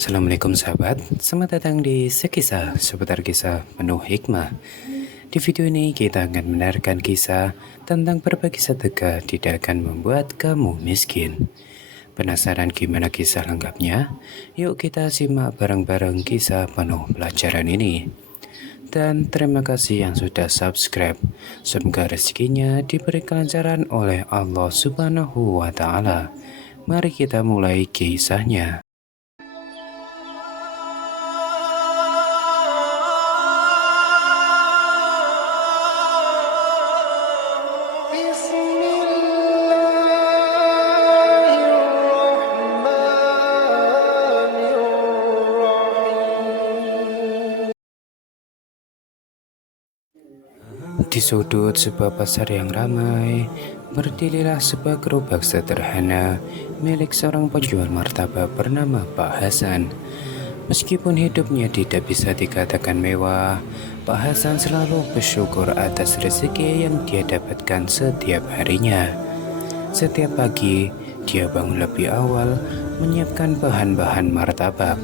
Assalamualaikum sahabat, selamat datang di Sekisah seputar kisah penuh hikmah. Di video ini kita akan mendengarkan kisah tentang berbagi sedekah tidak akan membuat kamu miskin. Penasaran gimana kisah lengkapnya? Yuk kita simak bareng-bareng kisah penuh pelajaran ini. Dan terima kasih yang sudah subscribe. Semoga rezekinya diberi kelancaran oleh Allah Subhanahu wa Ta'ala. Mari kita mulai kisahnya. Di sudut sebuah pasar yang ramai, berdirilah sebuah gerobak sederhana milik seorang penjual martabak bernama Pak Hasan. Meskipun hidupnya tidak bisa dikatakan mewah, Pak Hasan selalu bersyukur atas rezeki yang dia dapatkan setiap harinya. Setiap pagi, dia bangun lebih awal, menyiapkan bahan-bahan martabak,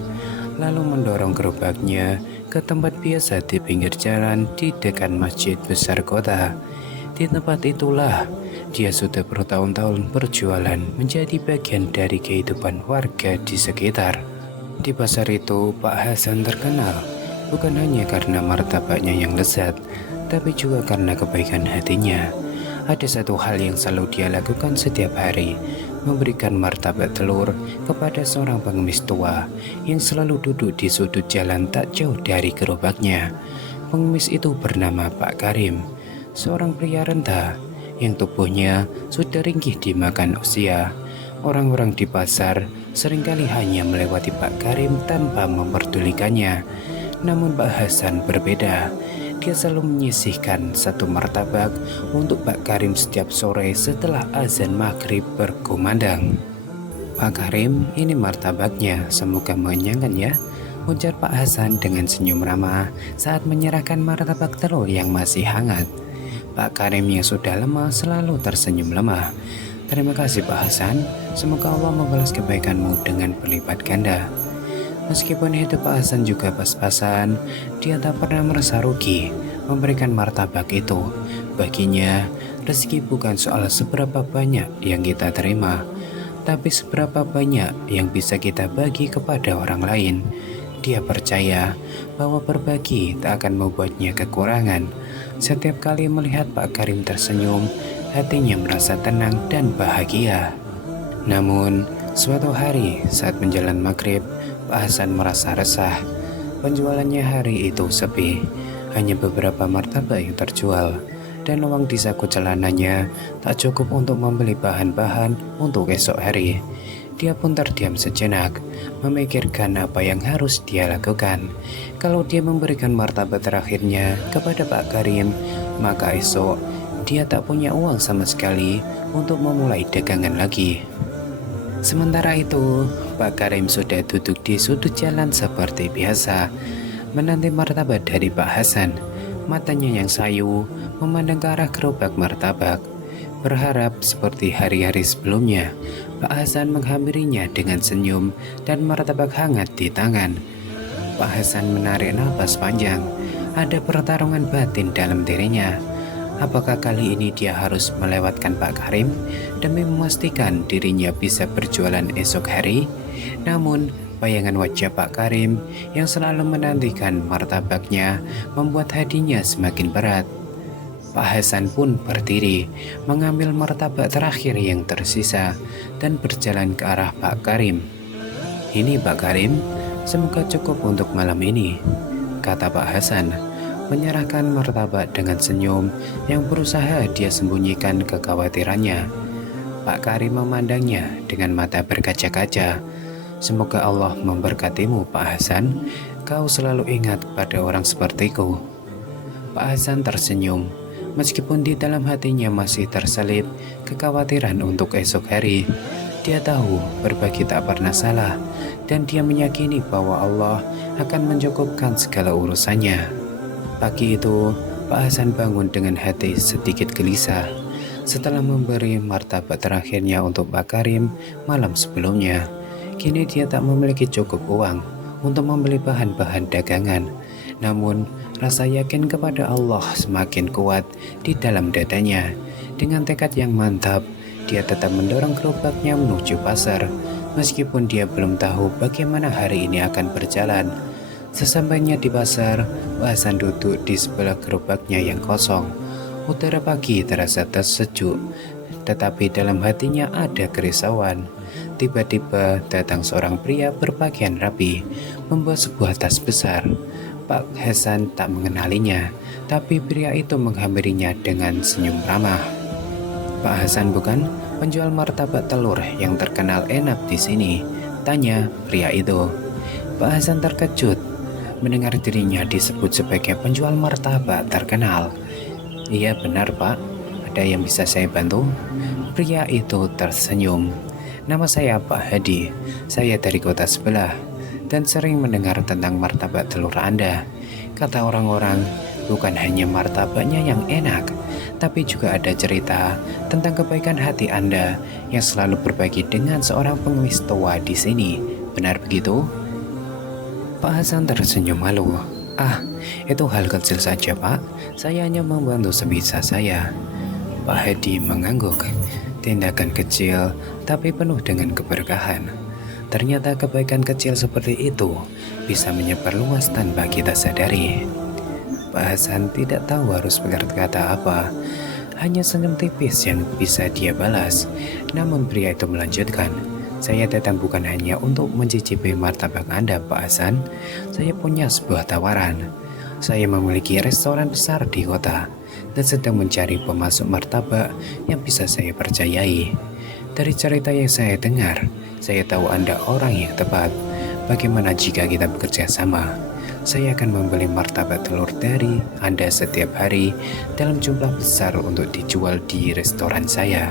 lalu mendorong gerobaknya ke tempat biasa di pinggir jalan di dekat masjid besar kota. Di tempat itulah dia sudah bertahun-tahun berjualan menjadi bagian dari kehidupan warga di sekitar. Di pasar itu, Pak Hasan terkenal bukan hanya karena martabaknya yang lezat, tapi juga karena kebaikan hatinya. Ada satu hal yang selalu dia lakukan setiap hari, memberikan martabak telur kepada seorang pengemis tua yang selalu duduk di sudut jalan tak jauh dari gerobaknya. Pengemis itu bernama Pak Karim, seorang pria renta yang tubuhnya sudah ringkih dimakan usia. Orang-orang di pasar seringkali hanya melewati Pak Karim tanpa memperdulikannya. Namun Pak Hasan berbeda. Dia selalu menyisihkan satu martabak untuk Pak Karim setiap sore setelah azan maghrib berkumandang. Pak Karim, ini martabaknya, semoga mengenyangkan ya, ujar Pak Hasan dengan senyum ramah saat menyerahkan martabak telur yang masih hangat. Pak Karim yang sudah lemah selalu tersenyum lemah. Terima kasih Pak Hasan, semoga Allah membalas kebaikanmu dengan berlipat ganda. Meskipun hidup Pak Hasan juga pas-pasan, dia tak pernah merasa rugi memberikan martabak itu. Baginya, rezeki bukan soal seberapa banyak yang kita terima, tapi seberapa banyak yang bisa kita bagi kepada orang lain. Dia percaya bahwa berbagi tak akan membuatnya kekurangan. Setiap kali melihat Pak Karim tersenyum, hatinya merasa tenang dan bahagia. Namun, suatu hari saat menjelang maghrib, Pak Hasan merasa resah. Penjualannya hari itu sepi, hanya beberapa martabak yang terjual, dan uang di saku celananya tak cukup untuk membeli bahan-bahan untuk esok hari. Dia pun terdiam sejenak, memikirkan apa yang harus dia lakukan. Kalau dia memberikan martabak terakhirnya kepada Pak Karim, maka esok dia tak punya uang sama sekali untuk memulai dagangan lagi. Sementara itu, Pak Karim sudah duduk di sudut jalan seperti biasa, menanti martabak dari Pak Hasan. Matanya yang sayu memandang ke arah gerobak martabak, berharap seperti hari-hari sebelumnya. Pak Hasan menghampirinya dengan senyum dan martabak hangat di tangan. Pak Hasan menarik napas panjang. Ada pertarungan batin dalam dirinya. Apakah kali ini dia harus melewatkan Pak Karim demi memastikan dirinya bisa berjualan esok hari? Namun, bayangan wajah Pak Karim yang selalu menantikan martabaknya membuat hatinya semakin berat. Pak Hasan pun berdiri, mengambil martabak terakhir yang tersisa dan berjalan ke arah Pak Karim. "Ini Pak Karim, semoga cukup untuk malam ini," kata Pak Hasan, menyerahkan martabak dengan senyum yang berusaha dia sembunyikan kekhawatirannya. Pak Karim memandangnya dengan mata berkaca-kaca. "Semoga Allah memberkatimu Pak Hasan, kau selalu ingat pada orang sepertiku." Pak Hasan tersenyum, meskipun di dalam hatinya masih terselip kekhawatiran untuk esok hari. Dia tahu berbagi tak pernah salah, dan dia meyakini bahwa Allah akan mencukupkan segala urusannya. Pagi itu, Pak Hasan bangun dengan hati sedikit gelisah. Setelah memberi martabak terakhirnya untuk Pak Karim malam sebelumnya, Kini dia tak memiliki cukup uang untuk membeli bahan-bahan dagangan. Namun, rasa yakin kepada Allah semakin kuat di dalam dadanya. Dengan tekad yang mantap, dia tetap mendorong gerobaknya menuju pasar, meskipun dia belum tahu bagaimana hari ini akan berjalan. Sesampainya di pasar, Pak Hasan duduk di sebelah gerobaknya yang kosong. Udara pagi terasa tersejuk, tetapi dalam hatinya ada kerisauan. Tiba-tiba datang seorang pria berpakaian rapi, membawa sebuah tas besar. Pak Hasan tak mengenalinya, tapi pria itu menghampirinya dengan senyum ramah. "Pak Hasan bukan? Penjual martabak telur yang terkenal enak di sini?" tanya pria itu. Pak Hasan terkejut mendengar dirinya disebut sebagai penjual martabak terkenal. "Iya benar Pak, ada yang bisa saya bantu?" Pria itu tersenyum. "Nama saya Pak Hadi, saya dari kota sebelah dan sering mendengar tentang martabak telur Anda. Kata orang-orang, bukan hanya martabaknya yang enak, tapi juga ada cerita tentang kebaikan hati Anda yang selalu berbagi dengan seorang pengemis tua di sini. Benar begitu?" Pak Hasan tersenyum malu. "Ah, itu hal kecil saja Pak, saya hanya membantu sebisa saya." Pak Hadi mengangguk. Tindakan kecil tapi penuh dengan keberkahan. Ternyata kebaikan kecil seperti itu bisa menyebar luas tanpa kita sadari. Pak Hasan tidak tahu harus berkata apa, hanya senyum tipis yang bisa dia balas. Namun pria itu melanjutkan, "Saya datang bukan hanya untuk mencicipi martabak Anda Pak Hasan, saya punya sebuah tawaran. Saya memiliki restoran besar di kota dan sedang mencari pemasok martabak yang bisa saya percayai. Dari cerita yang saya dengar, saya tahu Anda orang yang tepat. Bagaimana jika kita bekerja sama? Saya akan membeli martabak telur dari Anda setiap hari dalam jumlah besar untuk dijual di restoran saya."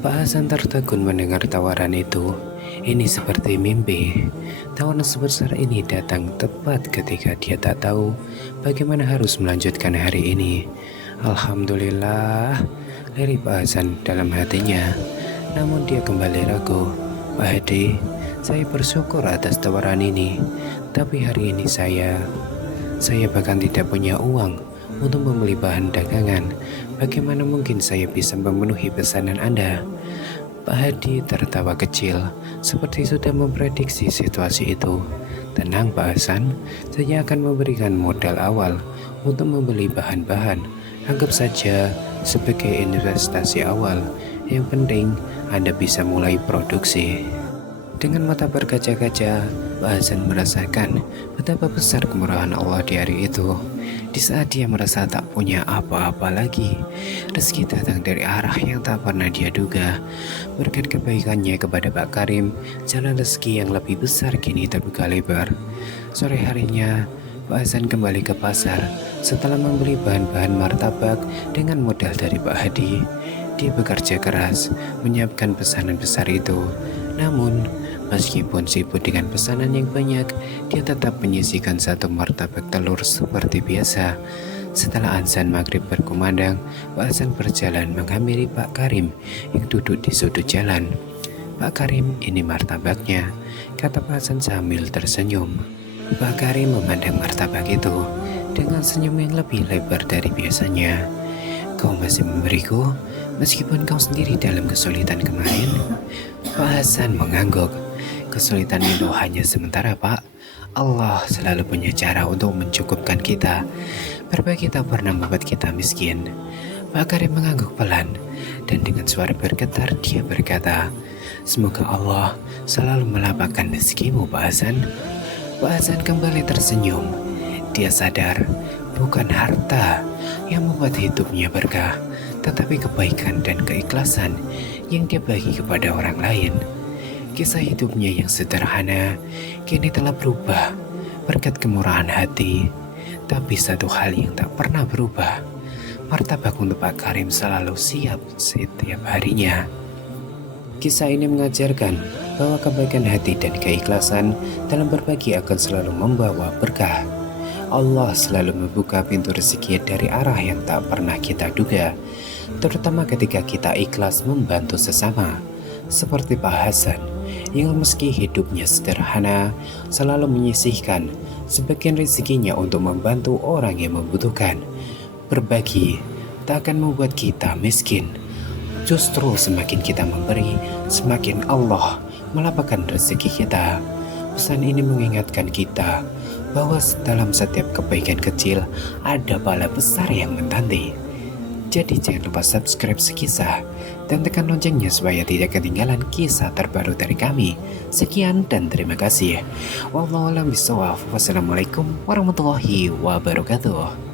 Pak Hasan tertegun mendengar tawaran itu. Ini seperti mimpi. Tawaran sebesar ini datang tepat ketika dia tak tahu bagaimana harus melanjutkan hari ini. "Alhamdulillah," lirik Pak Hasan dalam hatinya. Namun dia kembali ragu. "Pak Hadi, saya bersyukur atas tawaran ini, tapi hari ini saya bahkan tidak punya uang untuk membeli bahan dagangan. Bagaimana mungkin saya bisa memenuhi pesanan Anda?" Pak Hadi tertawa kecil, seperti sudah memprediksi situasi itu. "Tenang Pak Hasan, saya akan memberikan modal awal untuk membeli bahan-bahan. Anggap saja sebagai investasi awal. Yang penting Anda bisa mulai produksi." Dengan mata berkaca-kaca, Pak Hasan merasakan betapa besar kemurahan Allah di hari itu. Di saat dia merasa tak punya apa-apa lagi, rezeki datang dari arah yang tak pernah dia duga. Berkat kebaikannya kepada Pak Karim, jalan rezeki yang lebih besar kini terbuka lebar. Sore harinya, Pak Hasan kembali ke pasar setelah membeli bahan-bahan martabak dengan modal dari Pak Hadi. Dia bekerja keras menyiapkan pesanan besar itu. Namun, meskipun sibuk dengan pesanan yang banyak, dia tetap menyisihkan satu martabak telur seperti biasa. Setelah azan maghrib berkumandang, Pak Hasan berjalan menghampiri Pak Karim yang duduk di sudut jalan. "Pak Karim, ini martabaknya," kata Pak Hasan sambil tersenyum. Pak Karim memandang martabak itu dengan senyum yang lebih lebar dari biasanya. "Kau masih memberiku, meskipun kau sendiri dalam kesulitan kemarin?" Pak Hasan mengangguk. "Kesulitan itu hanya sementara Pak. Allah selalu punya cara untuk mencukupkan kita. Berbagi tak pernah membuat kita miskin." Pak Karim mengangguk pelan dan dengan suara bergetar dia berkata, "Semoga Allah selalu melapangkan rezekimu Pak Hasan." Pak Hasan kembali tersenyum. Dia sadar bukan harta yang membuat hidupnya berkah, tetapi kebaikan dan keikhlasan yang dia bagi kepada orang lain. Kisah hidupnya yang sederhana kini telah berubah berkat kemurahan hati. Tapi satu hal yang tak pernah berubah, martabak untuk Pak Karim selalu siap setiap harinya. Kisah ini mengajarkan bahwa kebaikan hati dan keikhlasan dalam berbagi akan selalu membawa berkah. Allah selalu membuka pintu rezeki dari arah yang tak pernah kita duga, terutama ketika kita ikhlas membantu sesama. Seperti Pak Hasan yang meski hidupnya sederhana, selalu menyisihkan sebagian rezekinya untuk membantu orang yang membutuhkan. Berbagi tak akan membuat kita miskin. Justru semakin kita memberi, semakin Allah melapangkan rezeki kita. Pesan ini mengingatkan kita bahwa dalam setiap kebaikan kecil ada pahala besar yang menanti. Jadi jangan lupa subscribe Sekisah dan tekan loncengnya supaya tidak ketinggalan kisah terbaru dari kami. Sekian dan terima kasih. Wallahu a'lam bishawab. Wassalamualaikum warahmatullahi wabarakatuh.